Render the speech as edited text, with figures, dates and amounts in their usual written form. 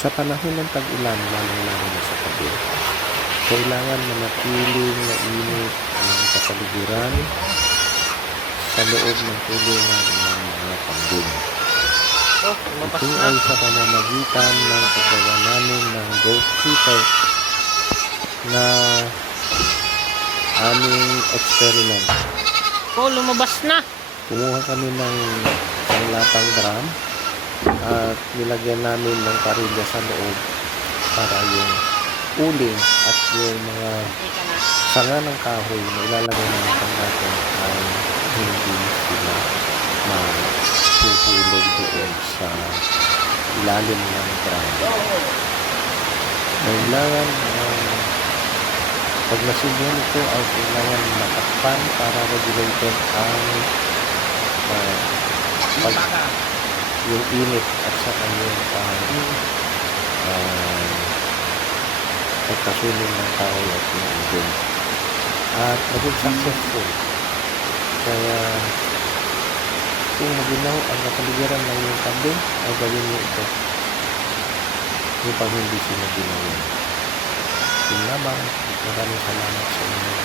Sa panahon ng tag-ulan, lalong-lalo na sa gabi, kailangan manatiling mainit ang kapaligiran sa loob ng kulungan ng mga kambing. Ito ay sa pamamagitan ng paggawa namin ng goat heater na aming experiment. Lumabas na. Kumuha kami ng isang latang drum at nilagyan namin ng parilya sa loob para yung uling at yung mga sanga ng kahoy na ilalagay namin natin ay hindi sila mahuhulog doon sa ilalim ng drum. Kailangan pag nasigyan ito ay kailangan matakpan para regulated ang yung init at saka yung pagkasunog ng kahoy at yung ubin. At naging successful. Kaya kung maginaw ang kapaligiran ng iyong kambing, ay gawin mo ito. Yung pag hindi sila ginawin. Yun lamang, maraming salamat sa inyo.